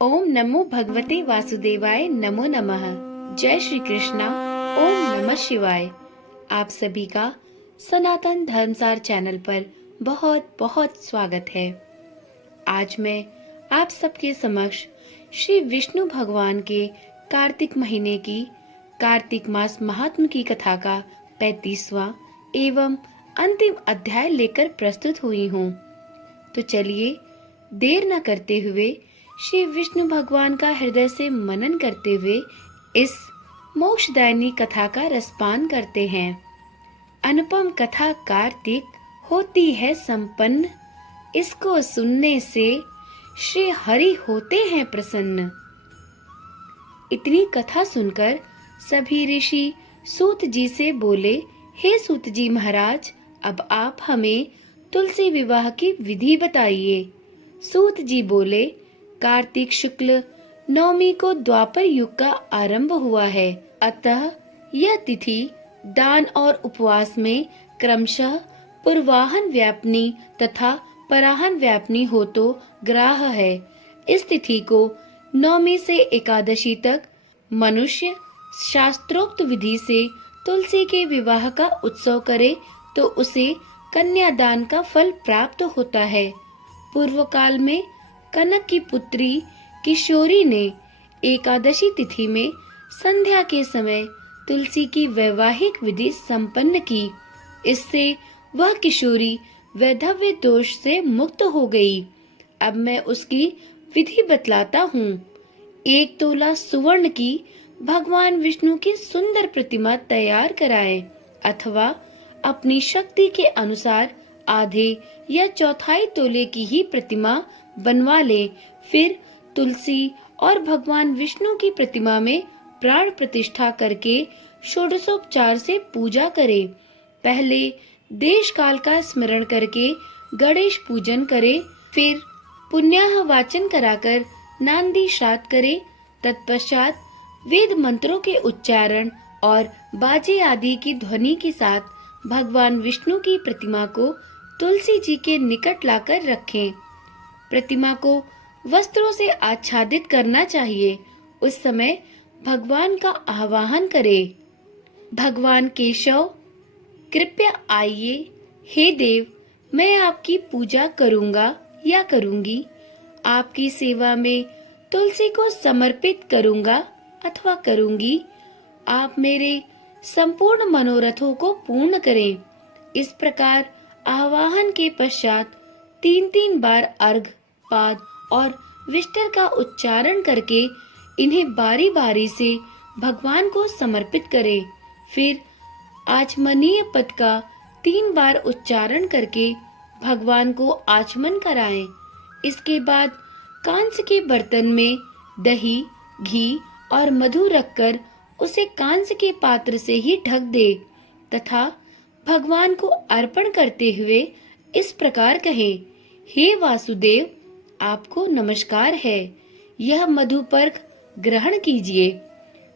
ओम नमो भगवते वासुदेवाय नमो नमः। जय श्री कृष्णा। ओम नमः शिवाय। आप सभी का सनातन धर्मसार चैनल पर बहुत बहुत स्वागत है। आज मैं आप सबके समक्ष श्री विष्णु भगवान के कार्तिक महीने की कार्तिक मास महात्म की कथा का 35वां एवं अंतिम अध्याय लेकर प्रस्तुत हुई हूँ। तो चलिए देर न करते हुए श्री विष्णु भगवान का हृदय से मनन करते हुए इस मोक्षदायिनी कथा का रसपान करते हैं। अनुपम कथा कार्तिक होती है संपन्न, इसको सुनने से श्री हरि होते हैं प्रसन्न। इतनी कथा सुनकर सभी ऋषि सूत जी से बोले, हे सूत जी महाराज, अब आप हमें तुलसी विवाह की विधि बताइए। सूत जी बोले, कार्तिक शुक्ल नवमी को द्वापर युग का आरंभ हुआ है, अतः यह तिथि दान और उपवास में क्रमशः पूर्वाहन व्यापनी तथा पराहन व्यापनी हो तो ग्राह है। इस तिथि को नवमी से एकादशी तक मनुष्य शास्त्रोक्त विधि से तुलसी के विवाह का उत्सव करे तो उसे कन्यादान का फल प्राप्त होता है। पूर्व काल में कनक की पुत्री किशोरी ने एकादशी तिथि में संध्या के समय तुलसी की वैवाहिक विधि संपन्न की। इससे वह किशोरी वैधव्य दोष से मुक्त हो गई। अब मैं उसकी विधि बतलाता हूँ। 1 तोला सुवर्ण की भगवान विष्णु की सुंदर प्रतिमा तैयार कराएं, अथवा अपनी शक्ति के अनुसार आधे या चौथाई तोले की ही प्रतिमा बनवा ले। फिर तुलसी और भगवान विष्णु की प्रतिमा में प्राण प्रतिष्ठा करके षोडशोपचार से पूजा करे। पहले देश काल का स्मरण करके गणेश पूजन करे, फिर पुण्याह वाचन कराकर नांदी श्राद्ध करे। तत्पश्चात वेद मंत्रों के उच्चारण और बाजे आदि की ध्वनि के साथ भगवान विष्णु की प्रतिमा को तुलसी जी के निकट लाकर रखें। प्रतिमा को वस्त्रों से आच्छादित करना चाहिए। उस समय भगवान का आवाहन करें, भगवान केशव कृपया आइए। हे देव, मैं आपकी पूजा करूंगा या करूंगी। आपकी सेवा में तुलसी को समर्पित करूंगा अथवा करूंगी। आप मेरे संपूर्ण मनोरथों को पूर्ण करें। इस प्रकार आवाहन के पश्चात 3-3 बार अर्घ, पाद और विष्टर का उच्चारण करके इन्हें बारी बारी से भगवान को समर्पित करें। फिर आचमनीय पद का 3 बार उच्चारण करके भगवान को आचमन कराएं। इसके बाद कांस के बर्तन में दही, घी और मधु रखकर उसे कांस के पात्र से ही ढक दे तथा भगवान को अर्पण करते हुए इस प्रकार कहें, हे वासुदेव, आपको नमस्कार है, यह मधुपर्क ग्रहण कीजिए।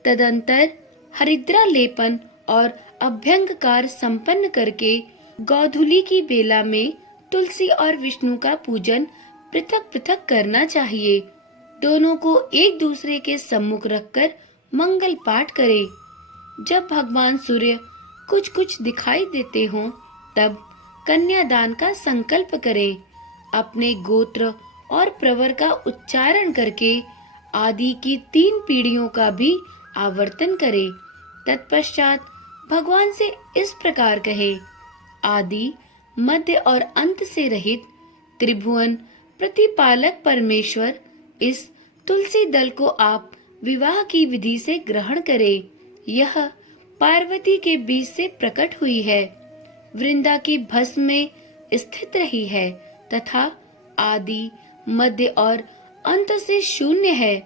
तदंतर हरिद्रा लेपन और अभ्यंगकार संपन्न करके गोधूली की बेला में तुलसी और विष्णु का पूजन पृथक पृथक करना चाहिए। दोनों को एक दूसरे के सम्मुख रखकर मंगल पाठ करें। जब भगवान सूर्य कुछ कुछ दिखाई देते हों, तब कन्यादान का संकल्प करें। अपने गोत्र और प्रवर का उच्चारण करके आदि की 3 पीढ़ियों का भी आवर्तन करें। तत्पश्चात भगवान से इस प्रकार कहे, आदि, मध्य और अंत से रहित त्रिभुवन प्रतिपालक परमेश्वर, इस तुलसी दल को आप विवाह की विधि से ग्रहण करें। यह पार्वती के बीच से प्रकट हुई है, वृंदा की भस्म में स्थित रही है तथा आदि, मध्य और अंत से शून्य है।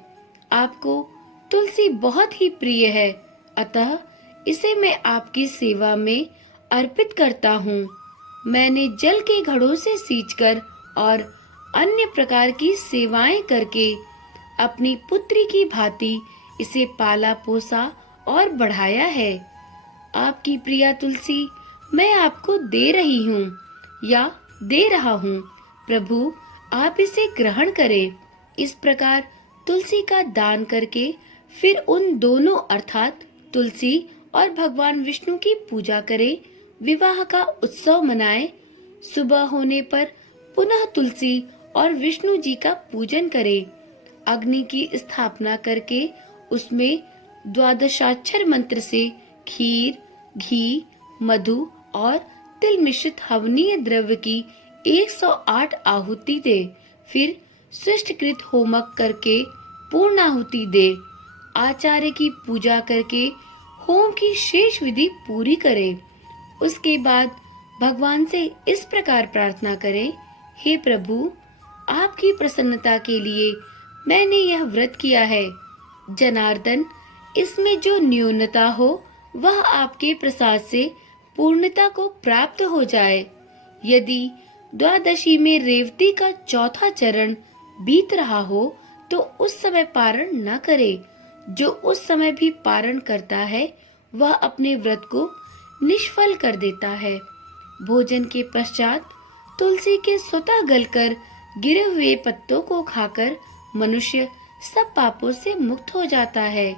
आपको तुलसी बहुत ही प्रिय है, अतः इसे मैं आपकी सेवा में अर्पित करता हूँ। मैंने जल के घड़ों से सींचकर और अन्य प्रकार की सेवाएं करके अपनी पुत्री की भांति इसे पाला पोसा और बढ़ाया है। आपकी प्रिया तुलसी मैं आपको दे रही हूँ या दे रहा हूँ। प्रभु, आप इसे ग्रहण करें। इस प्रकार तुलसी का दान करके फिर उन दोनों अर्थात तुलसी और भगवान विष्णु की पूजा करें। विवाह का उत्सव मनाएं। सुबह होने पर पुनः तुलसी और विष्णु जी का पूजन करें। अग्नि की स्थापना करके उसमें द्वादशाक्षर मंत्र से खीर, घी, मधु और तिल मिश्रित हवनीय द्रव्य की 108 आहुति दे। फिर सृष्टकृत होमक करके पूर्णाहुति दे। आचार्य की पूजा करके होम की शेष विधि पूरी करें। उसके बाद भगवान से इस प्रकार प्रार्थना करें, हे प्रभु, आपकी प्रसन्नता के लिए मैंने यह व्रत किया है। जनार्दन, इसमें जो न्यूनता हो वह आपके प्रसाद से पूर्णता को प्राप्त हो जाए। यदि द्वादशी में रेवती का चौथा चरण बीत रहा हो तो उस समय पारण न करे। जो उस समय भी पारण करता है वह अपने व्रत को निष्फल कर देता है। भोजन के पश्चात तुलसी के स्वतः गलकर गिरे हुए पत्तों को खाकर मनुष्य सब पापों से मुक्त हो जाता है।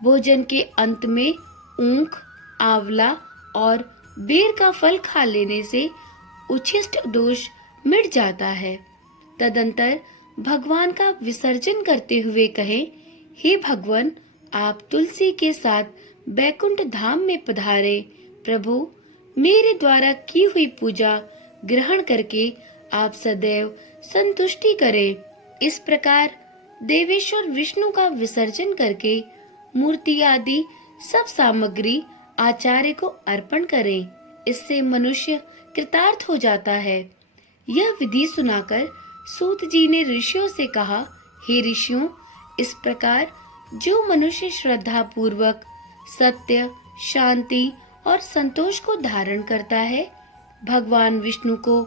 भोजन के अंत में ऊख, आंवला और बेर का फल खा लेने से उच्छिष्ट दोष मिट जाता है। तदंतर भगवान का विसर्जन करते हुए कहें, हे भगवान, आप तुलसी के साथ बैकुंठ धाम में पधारे। प्रभु, मेरे द्वारा की हुई पूजा ग्रहण करके आप सदैव संतुष्टि करें। इस प्रकार देवेश्वर विष्णु का विसर्जन करके मूर्ति आदि सब सामग्री आचार्य को अर्पण करें। इससे मनुष्य कृतार्थ हो जाता है। यह विधि सुनाकर सूत जी ने ऋषियों से कहा, हे ऋषियों, इस प्रकार जो मनुष्य श्रद्धा पूर्वक सत्य, शांति और संतोष को धारण करता है, भगवान विष्णु को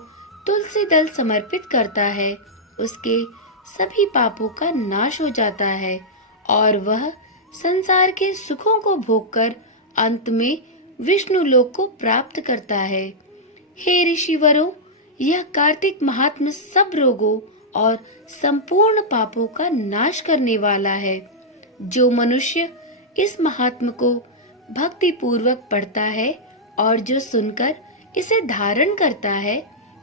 तुलसी दल समर्पित करता है, उसके सभी पापों का नाश हो जाता है और वह संसार के सुखों को भोगकर अंत में विष्णु लोक को प्राप्त करता है। हे ऋषिवरों, यह कार्तिक महात्म्य सब रोगों और संपूर्ण पापों का नाश करने वाला है। जो मनुष्य इस महात्म्य को भक्ति पूर्वक पढ़ता है और जो सुनकर इसे धारण करता है,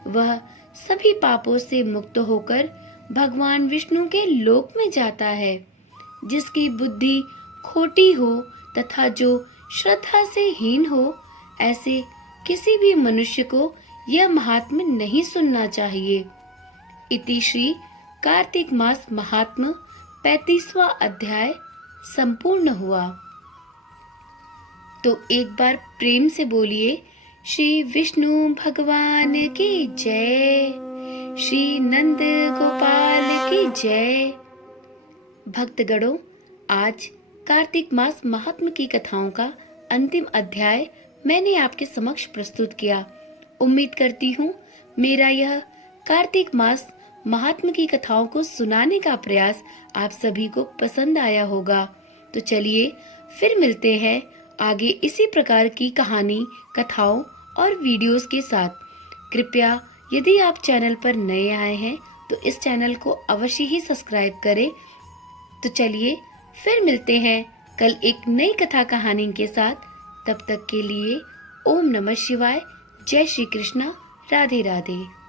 वह सभी पापों से मुक्त होकर भगवान विष्णु के लोक में जाता है। जिसकी बुद्धि खोटी हो तथा जो श्रद्धा से हीन हो, ऐसे किसी भी मनुष्य को यह महात्म्य नहीं सुनना चाहिए। इति श्री कार्तिक मास महात्म्य 35वां अध्याय संपूर्ण हुआ। तो एक बार प्रेम से बोलिए, श्री विष्णु भगवान की जय, श्री नंद गोपाल की जय। भक्तगणों, आज कार्तिक मास महात्म्य की कथाओं का अंतिम अध्याय मैंने आपके समक्ष प्रस्तुत किया। उम्मीद करती हूँ मेरा यह कार्तिक मास महात्म्य की कथाओं को सुनाने का प्रयास आप सभी को पसंद आया होगा। तो चलिए फिर मिलते हैं आगे इसी प्रकार की कहानी, कथाओं और वीडियोस के साथ। कृपया यदि आप चैनल पर नए आए हैं तो इस चैनल को अवश्य ही सब्सक्राइब करें। तो चलिए फिर मिलते हैं कल एक नई कथा कहानी के साथ। तब तक के लिए ओम नमः शिवाय, जय श्री कृष्णा, राधे राधे।